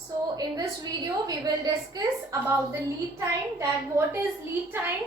So in this video we will discuss about the lead time, that what is lead time,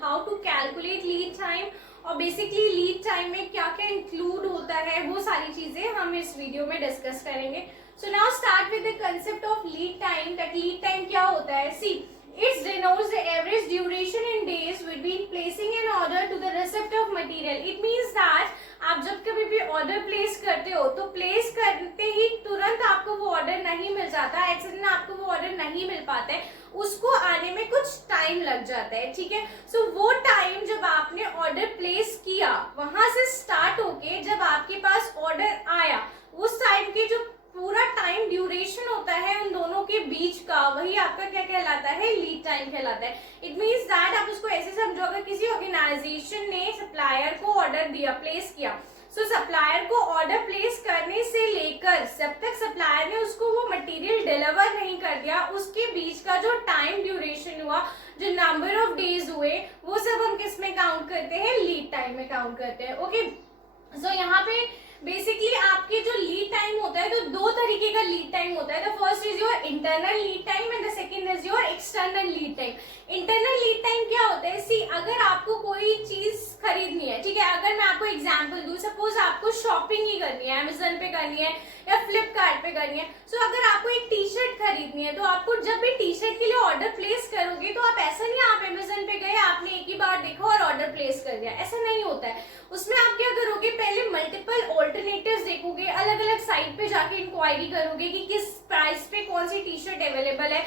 how to calculate lead time और basically lead time में क्या क्या include होता है, वो सारी चीजें हम इस वीडियो में डिस्कस करेंगे. So now start with the concept of lead time. that lead time क्या होता है? See, it denotes the average duration in days between placing an order to the receipt of material. It means that आप जब कभी भी order place करते हो तो प्लेस करते ही तुरंत आपको वो ऑर्डर नहीं मिल जाता, एक्सीडेंट आपको वो ऑर्डर नहीं मिल पाता है, उसको आने में कुछ टाइम लग जाता है. ठीक है, सो वो टाइम जब आपने ऑर्डर प्लेस किया वहां से स्टार्ट होके जब आपके पास ऑर्डर आया, उस टाइम के जो पूरा टाइम ड्यूरेशन होता है उन दोनों के बीच का, वही आपका क्या कहलाता है? लीड टाइम कहलाता है. इट मींस दैट आप उसको ऐसे समझो, अगर किसी ऑर्गेनाइजेशन ने सप्लायर को ऑर्डर दिया, प्लेस किया, सो सप्लायर को ऑर्डर प्लेस करने से लेकर जब तक सप्लायर ने उसको वो मटेरियल डिलीवर नहीं कर दिया, उसके बीच का जो टाइम ड्यूरेशन हुआ, जो नंबर ऑफ डेज हुए, वो सब हम किस में काउंट करते हैं? लीड टाइम में काउंट करते हैं. ओके, सो यहाँ पे बेसिकली आपके जो लीड टाइम होता है, तो दो तरीके का लीड टाइम होता है. The first is your internal lead time and the second is your external lead time. Internal lead time क्या होता है? सी, अगर आपको कोई चीज खरीदनी है, ठीक है, अगर मैं आपको एग्जांपल दूं, सपोज आपको शॉपिंग ही करनी है, अमेजन पे करनी है या फ्लिपकार्ट पे करनी है, सो अगर आपको एक टी शर्ट खरीदनी है तो आपको जब भी टी शर्ट के लिए ऑर्डर प्लेस करोगे तो आप ऐसा नहीं, आप अमेजन पे गए, आपने एक ही बार देखा और ऑर्डर प्लेस कर दिया, ऐसा नहीं होता है. उसमें आप क्या करोगे? पहले मल्टीपल ऑल्टरनेटिव्स देखोगे, अलग अलग साइट पे जाके इंक्वायरी करोगे कि किस प्राइस पे कौन सी टी शर्ट अवेलेबल है,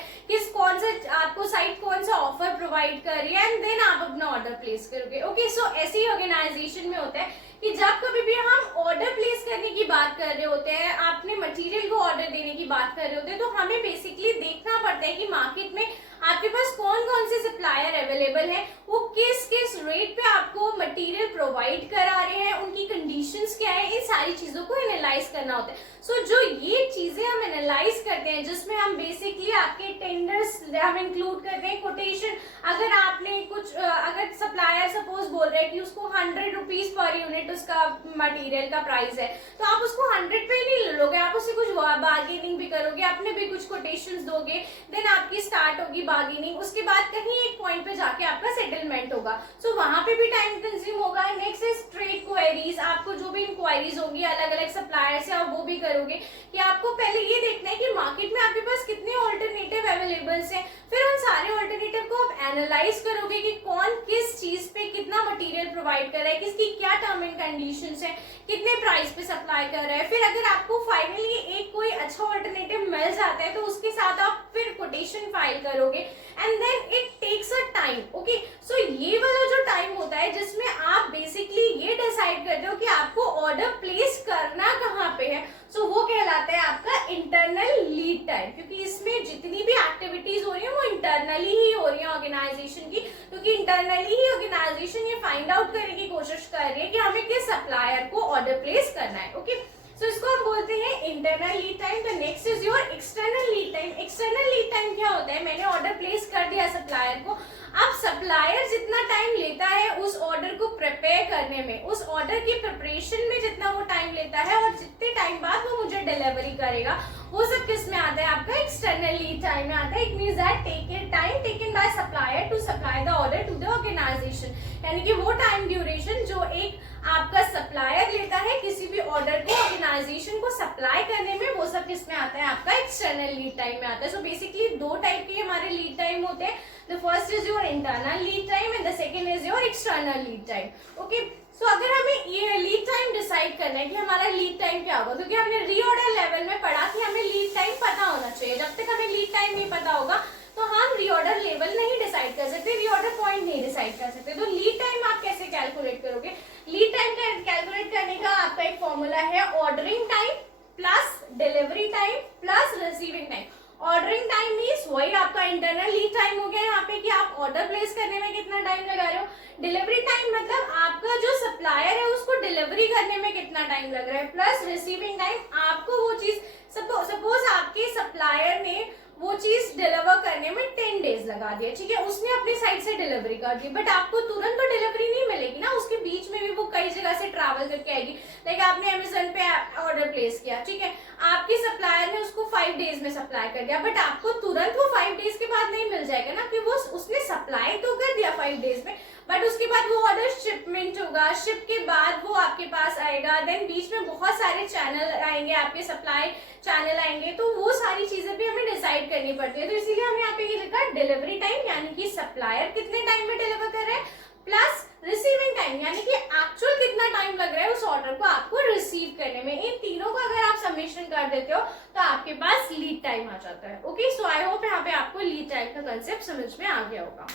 कौन सा आपको साइट कौन सा ऑफर प्रोवाइड कर रही है, एंड देन आप अपना ऑर्डर प्लेस करोगे. ओके, सो ऐसे ही ऑर्गेनाइजेशन में होता है कि जब कभी भी हम ऑर्डर प्लेस करने की बात कर रहे होते हैं, आपने मटेरियल को ऑर्डर देने की बात कर रहे होते हैं, तो हमें बेसिकली देखना पड़ता है कि मार्केट में आपके पास कौन कौन से सप्लायर अवेलेबल है, वो किस किस रेट पे आपको मटेरियल प्रोवाइड करा रहे हैं, उनकी कंडीशंस क्या है, इन सारी चीजों को एनालाइज करना होता है. सो जो ये चीजें हम एनालाइज करते हैं, जिसमें हम बेसिकली आपके टेंडर्स हम इंक्लूड करते हैं, कोटेशन, अगर आपने कुछ अगर सप्लायर सपोज बोल रहे हैं कि उसको 100 रुपीज पर यूनिट उसका मटेरियल का प्राइस है, तो आप उसको 100 पे नहीं ले लोगे, आप उससे कुछ बार्गेनिंग भी करोगे, अपने भी कुछ कोटेशंस दोगे, देन आपकी स्टार्ट होगी बार्गेनिंग, उसके बाद कहीं एक पॉइंट पे जाके आपका सेटलमेंट होगा. सो वहां पे भी टाइम कंज्यूम होगा. नेक्स्ट इज ट्रेड क्वेरीज, आपको जो भी इंक्वायरीज होगी अलग अलग सप्लायर से, आप वो भी करोगे कि आपको पहले ये देखना है कि मार्केट में आपके पास कितने ऑल्टरनेटिव अवेलेबल्स हैं, फिर उन सारे ऑल्टरनेटिव को आप एनालाइज करोगे कि कौन किस चीज पे कितना मटेरियल प्रोवाइड कर रहा है, किसकी क्या टर्म एंड कंडीशंस है, कितने प्राइस पे सप्लाई कर रहा है. फिर अगर आपको फाइनली एक कोई अच्छा ऑल्टरनेटिव मिल जाता है तो उसके साथ आप फिर कोटेशन फाइल करोगे, and then it takes a time. Okay, so ये वाला जो टाइम होता है जिसमें आप बेसिकली ये डिसाइड करते हो कि आपको ऑर्डर प्लेस करना कहाँ पे है, सो वो कहलाता है आपका इंटरनल लीड टाइम. क्योंकि इसमें जितनी भी एक्टिविटीज हो रही है वो इंटरनली ही हो रही है ऑर्गेनाइजेशन की, क्योंकि इंटरनली ही ऑर्गेनाइजेशन ये फाइंड आउट करने की कोशिश कर रही है कि हमें किस सप्लायर को ऑर्डर प्लेस करना है. ओके, सो इसको हम बोलते हैं internal lead time. The next is your external lead time. External lead time क्या होता है? मैंने ऑर्डर प्लेस कर दिया सप्लायर को, अब सप्लायर जितना टाइम लेता है उस ऑर्डर को प्रिपेयर करने में, उस ऑर्डर की प्रिपरेशन में जितना वो टाइम लेता है और जितने टाइम बाद वो मुझे डिलीवरी करेगा, वो सब किस में आता है? आपका एक्सटर्नल लीड टाइम में आता है. It means that time taken by supplier to supply the order to the organisation, यानी कि वो टाइम ड्यूरेशन जो एक आपका सप्लायर लेता है किसी भी ऑर्डर को ऑर्गेनाइजेशन को सप्लाई करने में, वो सब किस में आता है? आपका एक्सटर्नल लीड टाइम में आता है. सो बेसिकली दो टाइप के हमारे लीड टाइम होते हैं. The first is your internal lead time and the second is your external lead time. Okay, so अगर हमें ये लीड टाइम डिसाइड करना है कि हमारा लीड टाइम क्या होगा, क्योंकि हमने रीऑर्डर लेवल में पढ़ा कि हमें लीड टाइम पता होना चाहिए. जब तक हमें लीड टाइम नहीं पता होगा तो हम रीऑर्डर लेवल नहीं डिसाइड कर सकते, रीऑर्डर पॉइंट नहीं डिसाइड कर सकते. तो लीड टाइम आप कैसे कैलकुलेट करोगे? लीड टाइम कैलकुलेट करने का आपका एक फॉर्मूला है, ordering time plus delivery time plus receiving time. Ordering time means वही आपका इंटरनल लीड टाइम हो गया यहाँ पे कि आप ऑर्डर प्लेस करने में कितना टाइम लगा रहे हो. डिलीवरी टाइम मतलब आपका जो सप्लायर है उसको डिलीवरी करने में कितना टाइम लग रहा है, प्लस रिसीविंग टाइम, आपको वो चीज सपोज आपके सप्लायर ने वो चीज डिलीवर करने में 10 डेज लगा दिया, ठीक है, उसने अपनी साइड से डिलीवरी कर दी, बट आपको तुरंत तो डिलीवरी नहीं मिलेगी ना, उसके बीच में भी वो कई जगह से ट्रैवल करके आएगी. लाइक आपने अमेजन पे ऑर्डर प्लेस किया, ठीक है, आपके सप्लायर ने उसको 5 5 डेज में सप्लाई कर दिया, बट आपको तुरंत वो 5 डेज के बाद नहीं मिल जाएगा ना, कि वो उसने सप्लाई तो कर दिया 5 डेज में, बट उसके बाद वो ऑर्डर शिपमेंट होगा, शिप के बाद वो आपके पास आएगा, देन बीच में बहुत सारे चैनल आएंगे, आपके सप्लाई चैनल आएंगे, तो वो सारी चीजें भी हमें डिसाइड करनी पड़ती है। तो इसीलिए हमने यहाँ पे ये लिखा डिलीवरी टाइम, यानी कि सप्लायर कितने टाइम में डिलीवर कर रहे हैं, प्लस रिसीविंग टाइम, यानी कि एक्चुअल कितना टाइम लग रहा है उस ऑर्डर को आपको रिसीव करने में। इन तीनों को अगर आप सबमिशन कर देते हो तो आपके पास लीड टाइम आ जाता है। ओके, सो आई होप यहाँ पे आपको लीड टाइम का कंसेप्ट समझ में आ गया होगा।